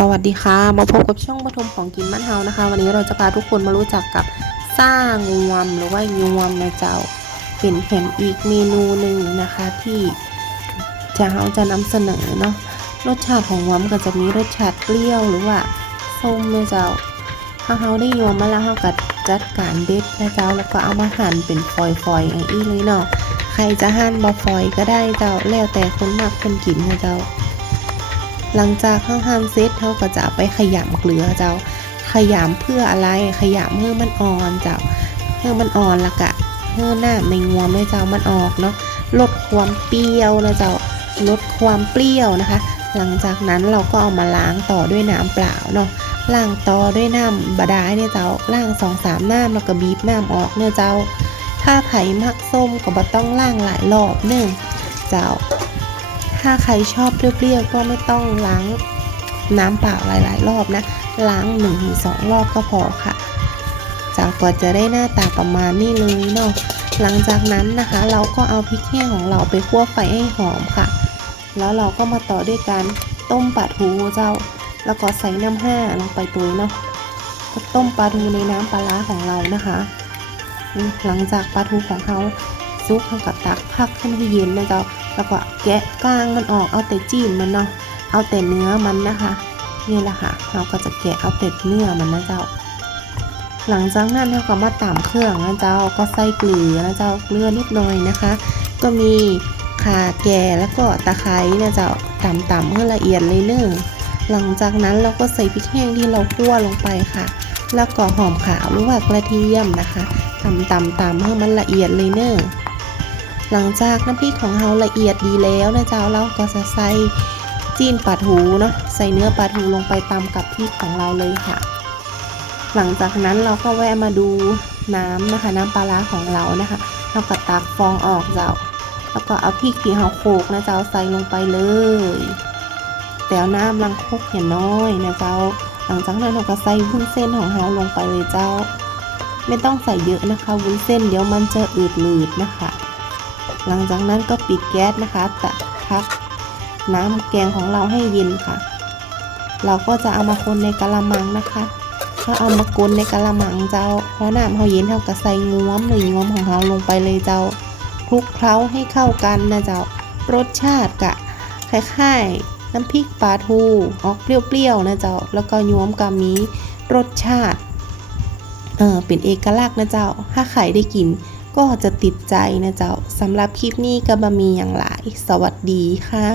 สวัสดีค่ะ มาพบกับช่องปฐมของกินบ้านเฮานะคะ วันนี้เราจะพาทุกคนมารู้จักกับซ่างวมหรือว่ายวมนะเจ้าเป็นแถมอีกเมนูหนึ่งนะคะที่จะเฮาจะนำเสนอเนาะรสชาติของยวมก็จะมีรสชาติเปรี้ยวหรือว่าส้มนะเจ้าถ้าเฮาได้ยวมมาแล้วเฮาก็จัดการเด็ดนะเจ้าแล้วก็เอามาหั่นเป็นฝอยๆอย่างอี้เลยเนาะใครจะหั่นบะฝอยก็ได้เจ้าแล้วแต่คนมักคนกินนะเจ้า หลังจากเข้าวหั่นเสร็จเขาก็จะไปขยำเกลือเจ้า ขยำเพื่ออะไรขยำเพื่อมันอ่อนเจ้าเพื่อมันอ่อนละกะเพื่อหน้าในงัวไม่เจ้ามันออกเนาะลดความเปรี้ยวนะเจ้าลดความเปรี้ยวนะคะ หลังจากนั้นเราก็เอามาล้างต่อด้วยน้ำเปล่าเนาะล้างต่อด้วยน้ำบาดาลเนี่ยเจ้าล้างสองสามน้ำแล้วก็บีบน้ำออกเนี่ยเจ้า ถ้าไผ่มักส้มก็บ่ต้องล้างหลายรอบหนึ่งเจ้า ถ้าใครชอบเปรี้ยวๆก็ไม่ต้องล้างน้ำเปล่าหลาย ๆ รอบนะ ล้าง1นถึงสรอบก็พอค่ะ จากก็จะได้หน้าตาประมาณนี้เลยเนาะหลังจากนั้นนะคะ เราก็เอาพริกแห้งของเราไปคั่วไฟให้หอมค่ะ แล้วเราก็มาต่อด้วยการต้มปลาทูเจ้า แล้วก็ใส่น้ำห้าลงไปตัวเนาะก็ต้มปลาทูในน้ำปลาร้าของเรานะคะ หลังจากปลาทูของเขาซุกเขากับตักพักให้มันเย็นนะเจ้า แล้วก็แกะกลางมันออกเอาแต่จีนมันเนาะเอาแต่เนื้อมันนะคะนี่แหละค่ะเราก็จะแกะเอาแต่เนื้อมันนะเจ้า หลังจากนั้นเราก็มาตำเครื่องนะเจ้าก็ใส่เกลือนะเจ้าเกลือนิดหน่อยนะคะ ก็มีข่าแก่แล้วก็ตะไคร้นะเจ้าตำๆให้ละเอียดเลยเนึ่งหลังจากนั้นเราก็ใส่พริกแห้งที่เราคั่วลงไปค่ะ แล้วก็หอมขาวหรือว่ากระเทียมนะคะตำๆตำให้มันละเอียดเลยเนึ่ง หลังจากน้ำพริกของเราละเอียดดีแล้วนะเจ้าเราก็จะใส่จีนปลาทูเนาะใส่เนื้อปลาทูลงไปตามกับพริกของเราเลยค่ะ หลังจากนั้นเราก็แวะมาดูน้ำนะคะ น้ำปลาร้าของเรานะคะเราก็ตักฟองออกเจ้า แล้วก็เอาพริกที่เราโขกนะเจ้าใส่ลงไปเลย แต่น้ำลังคกอย่าน้อยนะเจ้า หลังจากนั้นเราก็ใส่วุ้นเส้นของเราลงไปเลยเจ้า ไม่ต้องใส่เยอะนะคะวุ้นเส้นเดี๋ยวมันจะอืดหนืดนะคะ หลังจากนั้นก็ปิดแก๊สนะคะจะพักน้ำแกงของเราให้เย็นค่ะ เราก็จะเอามาคนในกะละมังนะคะถ้าเอามากนในกะละมังเจ้าเพราะน้ำเขาเย็นเท่ากับใส่งวมหรืองวมของเราลงไปเลยเจ้าคลุกเคล้าให้เข้ากันนะเจ้ารสชาติกะคล้ายๆน้ำพริกปลาทูออกเปรี้ยวๆนะเจ้าแล้วก็ยวมกามีรสชาติเออเป็นเอกลักษณ์นะเจ้าถ้าใครได้กิน ก็จะติดใจนะเจ้าสำหรับคลิปนี้ก็บะมีอย่างหลาย สวัสดีค่ะ